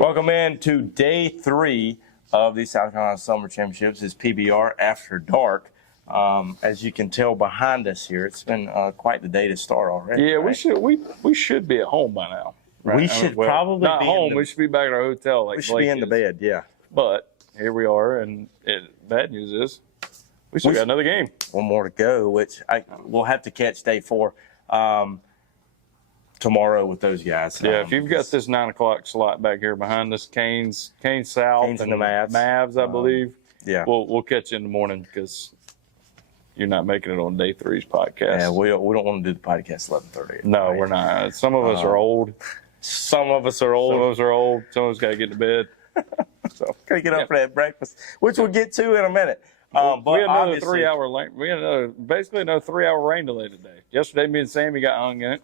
Welcome in to day 3 of the South Carolina Summer Championships. It's PBR After Dark. As you can tell behind us here, it's been quite the day to start already. Yeah, right? we should be at home by now. Right? We should probably not be home. We should be back at our hotel. Like we should be in the bed, yeah. But here we are, and bad news is we still got another game. One more to go, which we'll have to catch day 4 tomorrow with those guys. Yeah, if you've got this 9 o'clock slot back here behind us, Canes South, Canes and the Mavs. I believe. Yeah, we'll catch you in the morning because you're not making it on day 3's podcast. Yeah, we don't want to do the podcast 11:30. No, we're not. Some of us are old. Some of us are old. Some of us are old. Some of us got to get to bed. So gotta get up for that breakfast, which we'll get to in a minute. But we had another 3-hour rain. We had basically another 3-hour rain delay today. Yesterday, me and Sammy got hung in it.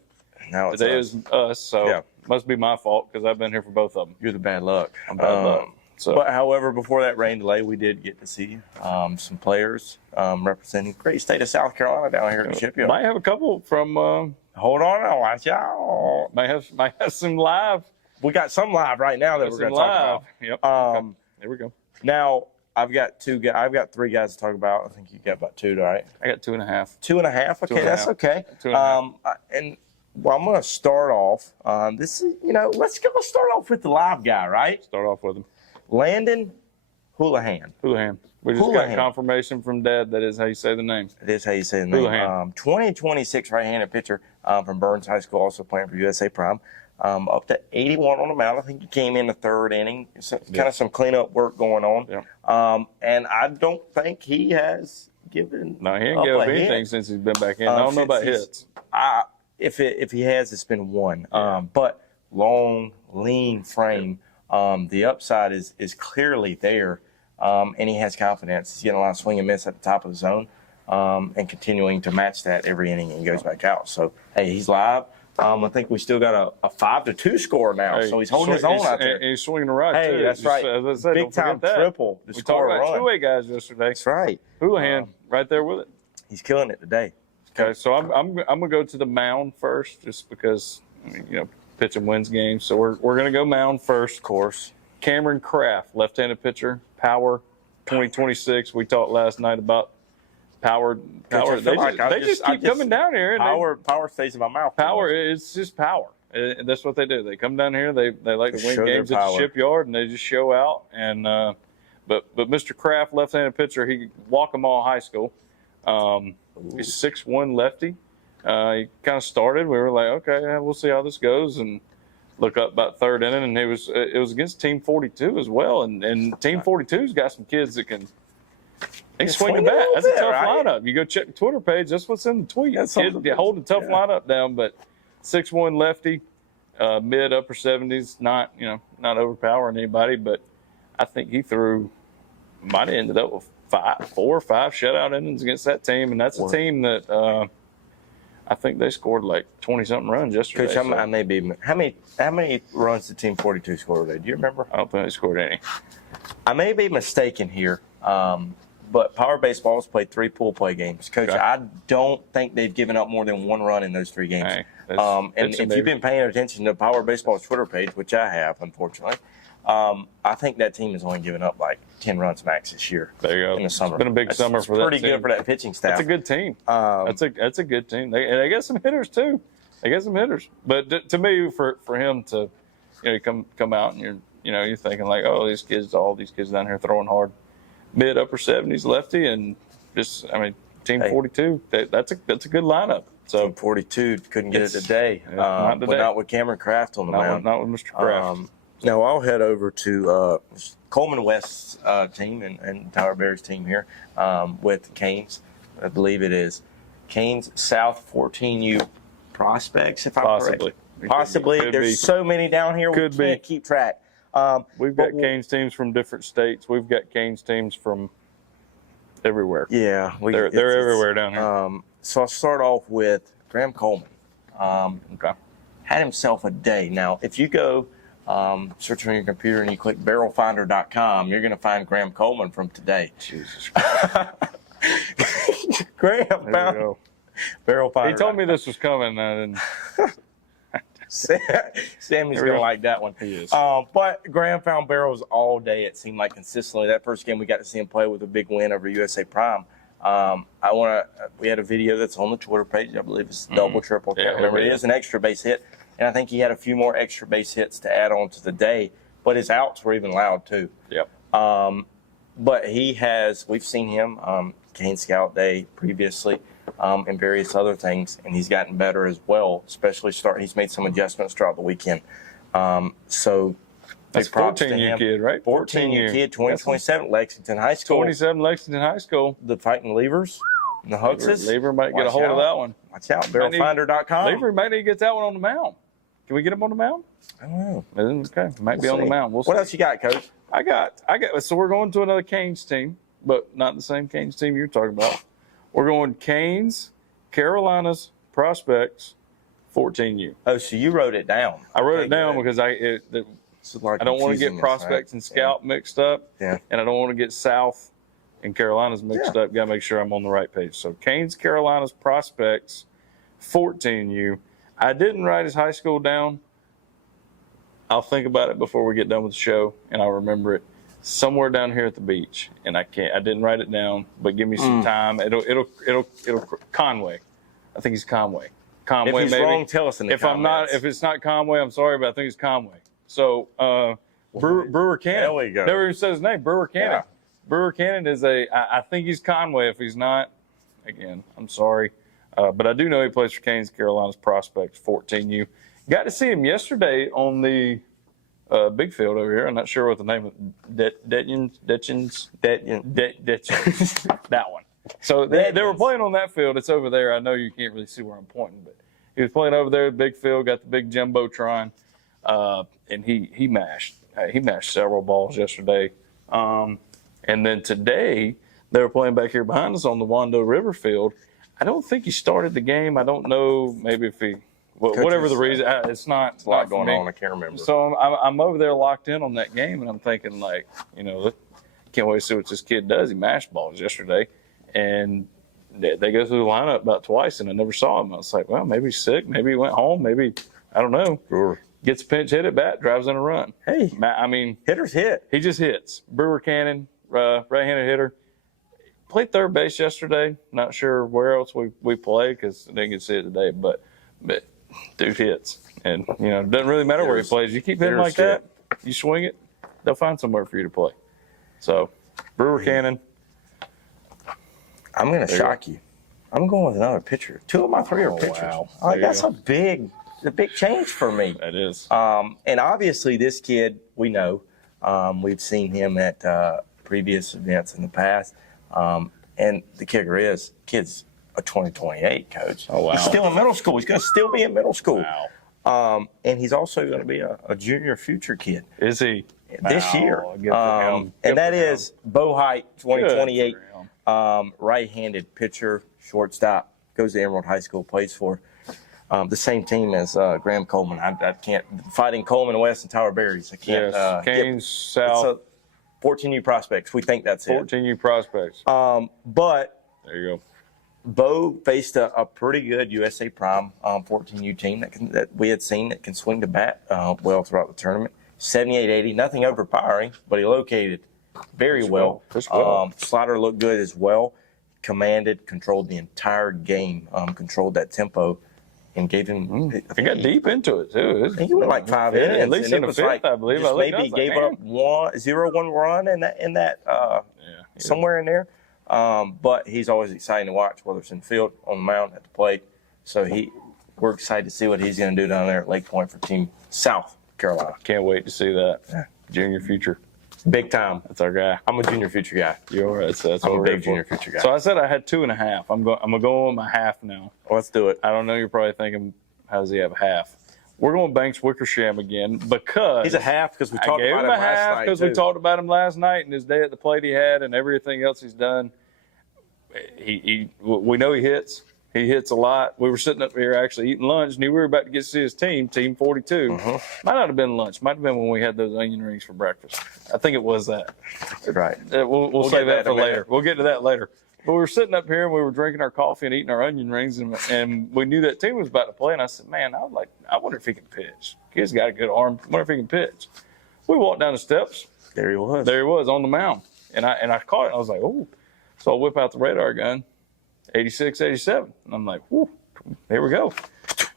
Now today is us, so it must be my fault because I've been here for both of them. You're the bad luck. I'm bad luck. So. But however, before that rain delay, we did get to see some players representing the great state of South Carolina down here at the shipyard. Might have a couple from. Hold on, now, watch out. Might have some live. We got some live right now that we're going to talk about. Yep. There we go. Now I've got 3 guys to talk about. I think you got about 2, right? I got 2.5. 2.5. Okay, that's okay. 2.5. And well, I'm going to start off. This is, let's start off with the live guy, right? Start off with him. Landon Houlihan. We just got confirmation from Dad that is how you say the name. It is how you say the name. Houlihan. 2026 right-handed pitcher from Burns High School, also playing for USA Prime. Up to 81 on the mound. I think he came in the 3rd inning. Kind of some cleanup work going on. Yeah. And I don't think he has given. No, he ain't given up anything since he's been back in. I don't know about hits. If he has, it's been 1. Yeah. But long, lean frame. The upside is clearly there, and he has confidence. He's getting a lot of swing and miss at the top of the zone, and continuing to match that every inning and goes back out. So, hey, he's live. I think we still got a 5-2 score now, so he's holding his own out there. And he's swinging the right, too. Hey, that's right. As I said, big time triple. We talked about two-way guys yesterday. That's right. Houlihan right there with it. He's killing it today. Okay, so I'm gonna go to the mound first, just because pitching wins games. So we're gonna go mound first. Of course. Cameron Kraft, left-handed pitcher, power, 2026. We talked last night about power. They just keep coming down here. And power stays in my mouth. Power, it's just power. And that's what they do. They come down here. They like to win games at the shipyard, and they just show out. And but Mr. Kraft, left-handed pitcher, he Waccamaw High School. He's 6'1" lefty. He kind of started. We were like, okay, we'll see how this goes, and look up about 3rd inning, and it was against Team 42 as well, and Team 42's got some kids that can swing the bat. That's a tough lineup. You go check the Twitter page. That's what's in the tweet. You hold a tough lineup down, but 6'1" lefty, mid upper 70s, not overpowering anybody, but I think he might have ended up with 4 or 5 shutout innings against that team, and that's a team that I think they scored like 20-something runs yesterday. Coach, how many runs did Team 42 score today? Do you remember? I don't think they scored any. I may be mistaken here, but Power Baseball has played 3 pool play games. Coach, okay. I don't think they've given up more than 1 run in those 3 games. Hey, and if you've been paying attention to Power Baseball's Twitter page, which I have, unfortunately, I think that team has only given up like 10 runs max this year. There you go. In the summer. It's been a big summer for that team. Pretty good for that pitching staff. That's a good team. That's a good team. They got some hitters too. But to me, for him to come out and you're thinking like, oh, all these kids down here throwing hard, mid upper 70s lefty, and Team 42. That's a good lineup. So Team 42 couldn't get it today. Not today. But not with Cameron Kraft on the mound. Not with Mr. Kraft. Now I'll head over to Coleman West's team and Tyler Berry's team here with Canes. I believe it is Canes South 14U prospects, if I'm correct. Possibly. There's so many down here we can't keep track. We've got Canes teams from different states. We've got Canes teams from everywhere. Yeah. They're everywhere down here. So I'll start off with Graham Coleman. Okay. Had himself a day. Now, if you go search on your computer and you click barrelfinder.com, you're going to find Graham Coleman from today. Jesus Christ. Graham found Barrel Finder. He told me this was coming. Sammy's going to like that one. He is. But Graham found barrels all day, it seemed like, consistently. That first game we got to see him play with a big win over USA Prime. We had a video that's on the Twitter page. I believe it's double, triple. Can't remember. It is an extra base hit. And I think he had a few more extra base hits to add on to the day. But his outs were even loud, too. Yep. But we've seen him, Cane Scout Day previously, and various other things, and he's gotten better as well, especially he's made some adjustments throughout the weekend. So that's 14U kid, right? 14U kid, 2027, Lexington High School. 27 Lexington High School. The Fighting Levers, the Huxes. Lever might get a hold of that one. Watch out, barrelfinder.com. Lever might need to get that one on the mound. Can we get him on the mound? I don't know. Okay, might be on the mound. We'll see. What else you got, Coach? I got. So we're going to another Canes team, but not the same Canes team you're talking about. We're going Canes, Carolinas, Prospects, 14U. Oh, so you wrote it down. I wrote it down because I don't want to get Prospects and Scout mixed up. Yeah. And I don't want to get South and Carolinas mixed up. Got to make sure I'm on the right page. So Canes, Carolinas, Prospects, 14U. I didn't write his high school down. I'll think about it before we get done with the show, and I'll remember it somewhere down here at the beach. And I didn't write it down, but give me some time. It'll Conway. I think he's Conway. Conway, if he's maybe. Wrong, tell us in the comments. If it's not Conway, I'm sorry, but I think it's Conway. So Brewer Cannon. There we go. Never even said his name. Brewer Cannon. Yeah. Brewer Cannon is I think he's Conway. If he's not, again, I'm sorry. But I do know he plays for Canes, Carolinas, Prospects, 14U. Got to see him yesterday on the big field over here. I'm not sure what the name of Detchins. That one. So they were playing on that field. It's over there. I know you can't really see where I'm pointing, but he was playing over there at the big field, got the big Jumbotron, and he mashed several balls yesterday. And then today they were playing back here behind us on the Wando River field. I don't think he started the game. I don't know. Maybe if he, whatever the reason, it's not. It's a lot going on. I can't remember. So I'm over there locked in on that game, and I'm thinking can't wait to see what this kid does. He mashed balls yesterday, and they go through the lineup about twice, and I never saw him. I was like, well, maybe he's sick. Maybe he went home. Maybe, I don't know. Brewer gets a pinch hit at bat, drives in a run. Hey, I mean, hitters hit. He just hits. Brewer Cannon, right-handed hitter. Played third base yesterday. Not sure where else we play because I didn't get to see it today. But dude hits, and it doesn't really matter where he plays. You keep hitting like that, you swing it, they'll find somewhere for you to play. So Brewer Cannon. I'm going to shock you. I'm going with another pitcher. 2 of my 3 are pitchers. Wow. That's a big change for me. That is. And obviously this kid, we know. We've seen him at previous events in the past. And the kicker is, kid's a 2028 coach. Oh, wow. He's still in middle school. He's going to still be in middle school. Wow. And he's also going to be a junior future kid. Is he? This year. And that is Bo Height, 2028, right-handed pitcher, shortstop, goes to Emerald High School, plays for the same team as Graham Coleman. I can't, fighting Coleman West and Tower Berries. I can't. Yes. Canes South. 14U Prospects. We think that's it. 14U Prospects. But there you go. Bo faced a pretty good USA Prime 14U team that we had seen that can swing the bat well throughout the tournament. 78-80, nothing overpowering, but he located very well. Slider looked good as well. Commanded, controlled the entire game, controlled that tempo, and gave him. He got deep into it too. He went like 5 innings. At least in the fifth, I believe. Just maybe gave up 0-1 run in that somewhere in there. But he's always exciting to watch, whether it's in the field, on the mound, at the plate. So we're excited to see what he's going to do down there at Lake Point for Team South Carolina. Can't wait to see that. Junior future. Big time. That's our guy. I'm a junior future guy. You're right. That's I'm a big junior future guy. So I said I had 2.5. I'm gonna go on my half now. Well, let's do it. I don't know. You're probably thinking, how does he have a half? We're going Banks Wickersham again because he's a half because we talked about him last night. Because we talked about him last night and his day at the plate he had and everything else he's done. We know he hits. He hits a lot. We were sitting up here actually eating lunch, and we were about to get to see his team, Team 42. Might not have been lunch. Might have been when we had those onion rings for breakfast. I think it was that. Right. We'll save that for later. We'll get to that later. But we were sitting up here and we were drinking our coffee and eating our onion rings, and we knew that team was about to play. And I said, man, I wonder if he can pitch. Kid's got a good arm. I wonder if he can pitch. We walked down the steps. There he was. There he was on the mound. And I caught it. And I was like, oh. So I whip out the radar gun, 86, 87. And I'm like, whoo, here we go.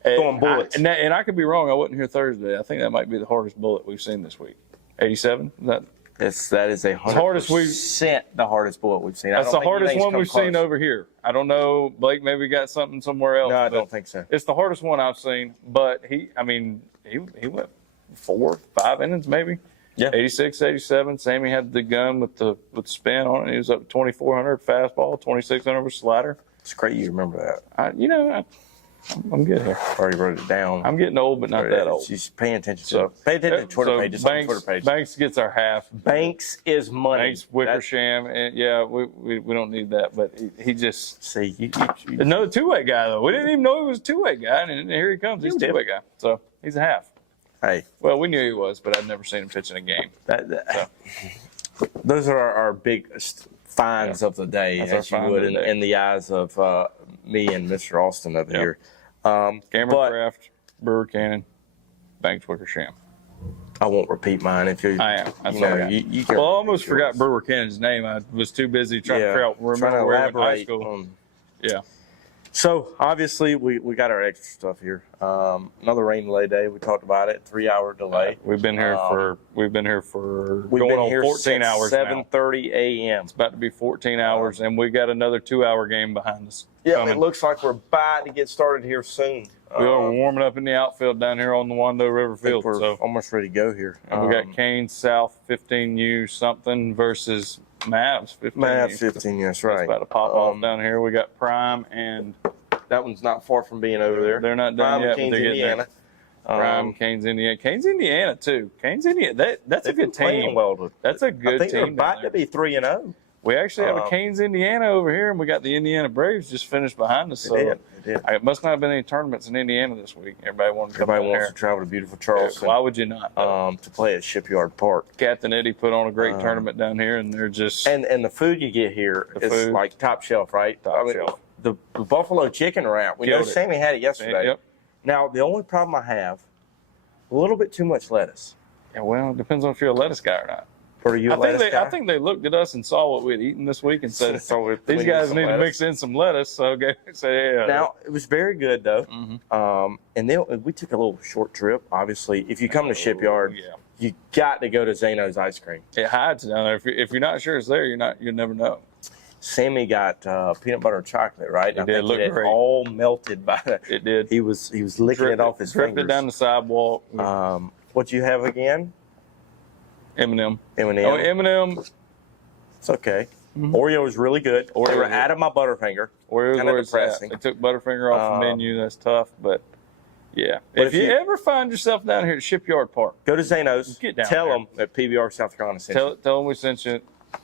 Throwing bullets. And I could be wrong. I wasn't here Thursday. I think that might be the hardest bullet we've seen this week. 87? That is a hardest the hardest bullet we've seen. That's the hardest one we've seen over here. I don't know. Blake maybe got something somewhere else. No, I don't think so. It's the hardest one I've seen. But he went 4, 5 innings maybe. Yeah. 86, 87. Sammy had the gun with spin on it. He was up to 2,400 fastball, 2,600 with slider. It's great you remember that. I'm good here. Already wrote it down. I'm getting old, but not that old. She's paying attention. So pay attention to Twitter pages. Banks gets our half. Banks is money. Banks, Wickersham, and we don't need that, but he just see you another two-way guy though. We didn't even know he was a two-way guy, and here he comes. He's a two-way guy, so he's a half. Hey, well, we knew he was, but I'd never seen him pitch in a game. Those are our big finds of the day, as you would in the eyes of me and Mr. Austin over here. Cameron Kraft, Brewer Cannon, Banks, Wickersham. I won't repeat mine if you. I am. That's all I got. I almost forgot Brewer Cannon's name. I was too busy trying to figure out remember where in high school. Yeah. So obviously we got our extra stuff here. Another rain delay day. We talked about it. 3-hour delay. We've been here for going on 14 hours 7:30 a.m. It's about to be 14 hours, and we got another 2-hour game behind us. Yeah, coming. It looks like we're about to get started here soon. We're warming up in the outfield down here on the Wando River Field. We're almost ready to go here. And we got Kane South 15U something versus Mavs 15U. Mavs 15U, that's right. It's about to pop off down here. We got Prime and that one's not far from being over there. They're not done yet, but they're getting there. Prime, Canes, Indiana. Canes, Indiana, too. Canes, Indiana. That's a good team. Well, that's a good team. I think they're about to be 3-0. We actually have a Canes, Indiana over here, and we got the Indiana Braves just finished behind us. So it must not have been any tournaments in Indiana this week. Everybody wants to travel to beautiful Charleston. Why would you not? To play at Shipyard Park. Captain Eddie put on a great tournament down here, and they're just and the food you get here is like top shelf, right? Top shelf. The buffalo chicken wrap. We know Sammy had it yesterday. Yep. Now the only problem I have, a little bit too much lettuce. Yeah, well, it depends on if you're a lettuce guy or not. Or are you a lettuce guy? I think they looked at us and saw what we'd eaten this week and said, these guys need to mix in some lettuce. So now it was very good though. Mm-hmm. And then we took a little short trip. Obviously, if you come to Shipyard, you got to go to Zano's Ice Cream. It hides down there. If you're not sure it's there, you'll never know. Sammy got peanut butter and chocolate, right? It did look great. All melted by the. It did. He was licking it off his fingers. Drifted down the sidewalk. What'd you have again? M&M. M&M. Oh, M&M. It's okay. Mm-hmm. Oreo was really good. They were out of my Butterfinger. Oreo's kind of depressing. They took Butterfinger off the menu. That's tough, but yeah. But if you ever find yourself down here at Shipyard Park, go to Zano's. Get down Tell there. them that PBR South Carolina sent you. Tell them we sent you.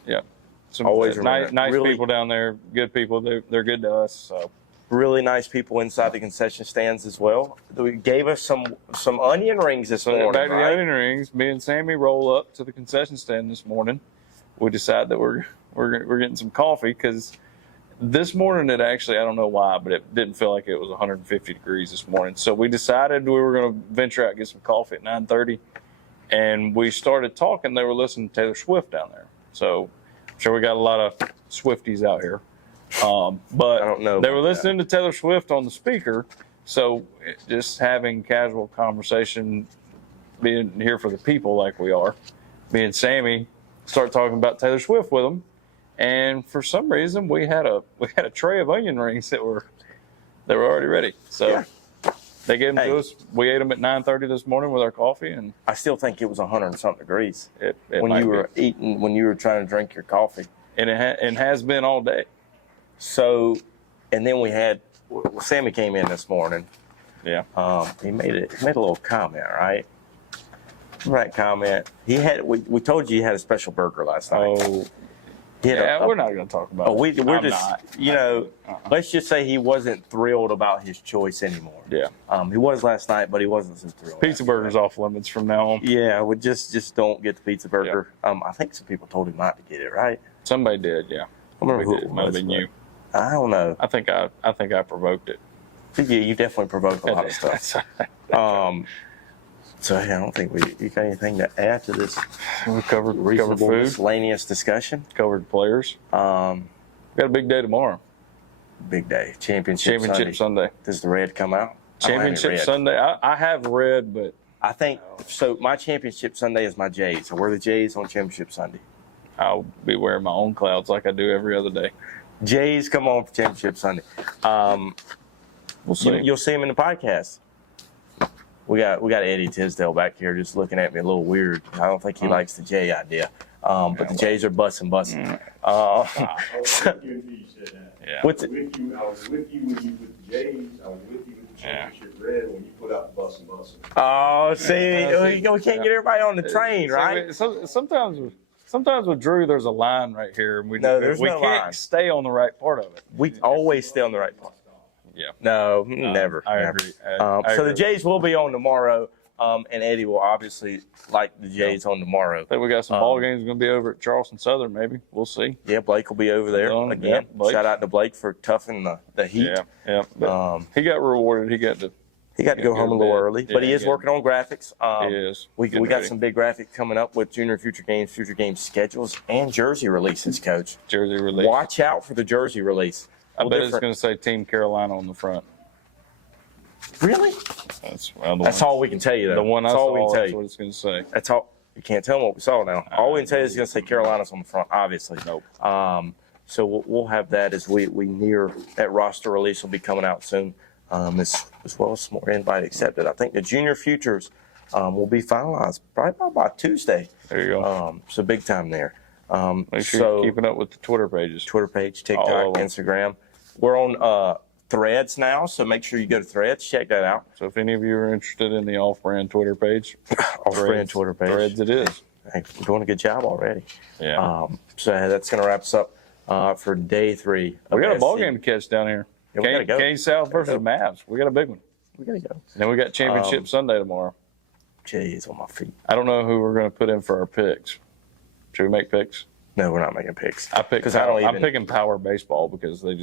Yeah. Some always nice really, people down there. Good people. They're good to us. So. Really nice people inside the concession stands as well. They gave us some onion rings this morning. Back to the onion rings. Me and Sammy roll up to the concession stand this morning. We decide that we're getting some coffee because this morning it actually, I don't know why, but it didn't feel like it was 150 degrees this morning. So we decided we were going to venture out and get some coffee at 9:30, and we started talking. They were listening to Taylor Swift down there. So I'm sure we got a lot of Swifties out here. But I don't know they were listening to Taylor Swift on the speaker, so just having casual conversation, being here for the people like we are, me and Sammy start talking about Taylor Swift with them, and for some reason we had a tray of onion rings that were already ready. So they gave them to us. We ate them at 9:30 this morning with our coffee, and I still think it was 100 and something degrees when you were trying to drink your coffee, and it has been all day. So, and then Sammy came in this morning. Yeah. He made a little comment, right? Right comment. We told you he had a special burger last night. Oh. We're not going to talk about it. We're just, let's just say he wasn't thrilled about his choice anymore. Yeah. He was last night, but he wasn't so thrilled. Pizza burger's off limits from now on. Yeah, we just don't get the pizza burger. I think some people told him not to get it, right? Somebody did, yeah. I remember who It it might have was. been you. I don't know. I think I provoked it. You definitely provoked a lot of stuff. So yeah, I don't think you got anything to add to this We covered reasonable, food, miscellaneous discussion. covered players. We got a big day tomorrow. Big day, championship Sunday. Does the red come out? Championship Sunday. I have red, but I think so. My championship Sunday is my Jays. So we're the Jays on championship Sunday. I'll be wearing my own clouds like I do every other day. Jays come on for championship Sunday. We'll see. You'll see him in the podcast. We got Eddie Tisdale back here just looking at me a little weird. I don't think he likes the Jay idea. But the Jays are busting. Yeah. What's it? I was with you when you with the Jays. I was with you with the championship red when you put out the bussin'. Oh, see, we can't get everybody on the train, right? Sometimes with Drew, there's a line right here, and we there's no can't line. stay on the right part of it. We always stay on the right part. Yeah. No, never. I never. agree. So I the agree. Jays will be on tomorrow, and Eddie will obviously like the Jays on tomorrow. I think we got some ball games going to be over at Charleston Southern. Maybe we'll see. Yeah, Blake will be over there Yeah, again. Blake. Shout out to Blake for toughing the heat. Yeah. But he got rewarded. He got to go home a little bit. early, but he Yeah, is yeah. working on graphics. He is. We Getting got ready. some big graphics coming up with Junior Future Games schedules, and jersey releases, Coach. jersey release. Watch out for the jersey release. I bet it's different. going to say Team Carolina on the front. Really? That's all we can tell you, though. The one I That's all we saw. can tell That's you. what it's going to say. That's all. You can't tell them what we saw now. All we can tell you is going to say Carolina's on the front, obviously. Nope. So we'll have that as we near that roster release will be coming out soon, as well as some more invite accepted. I think the Junior Futures will be finalized probably by Tuesday. There you go. So big time there. Make sure so you're keeping up with the Twitter pages. Twitter page, All TikTok, of them. Instagram. We're on Threads now, so make sure you go to Threads. Check that out. So if any of you are interested in the off-brand Twitter page, Off-brand Twitter page. Threads it is. Hey, we're doing a good job already. Yeah. So that's going to wrap us up for day 3. We got a ball SC. game to catch down here. Yeah, we gotta go. Kane South versus the Mavs. We got a big one. We got to go. And then we got championship Sunday tomorrow. Jeez, on my feet. I don't know who we're going to put in for our picks. Should we make picks? No, we're not making picks. I pick. 'Cause I don't I'm even- picking Power Baseball because they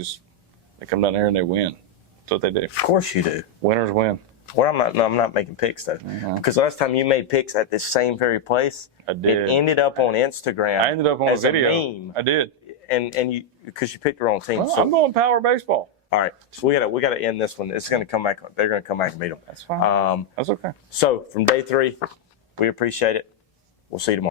come down here and they win. That's what they do. Of course you do. Winners win. Well, I'm not making picks though, because last time you made picks at this same very place, I did. it ended up on Instagram. I ended up on as a video. meme, I did. and you because you picked the wrong team. Well, so I'm going Power Baseball. all right, so we gotta end this one. It's gonna come back. They're gonna come back and beat them. That's fine. That's okay. So from day 3, we appreciate it. We'll see you tomorrow.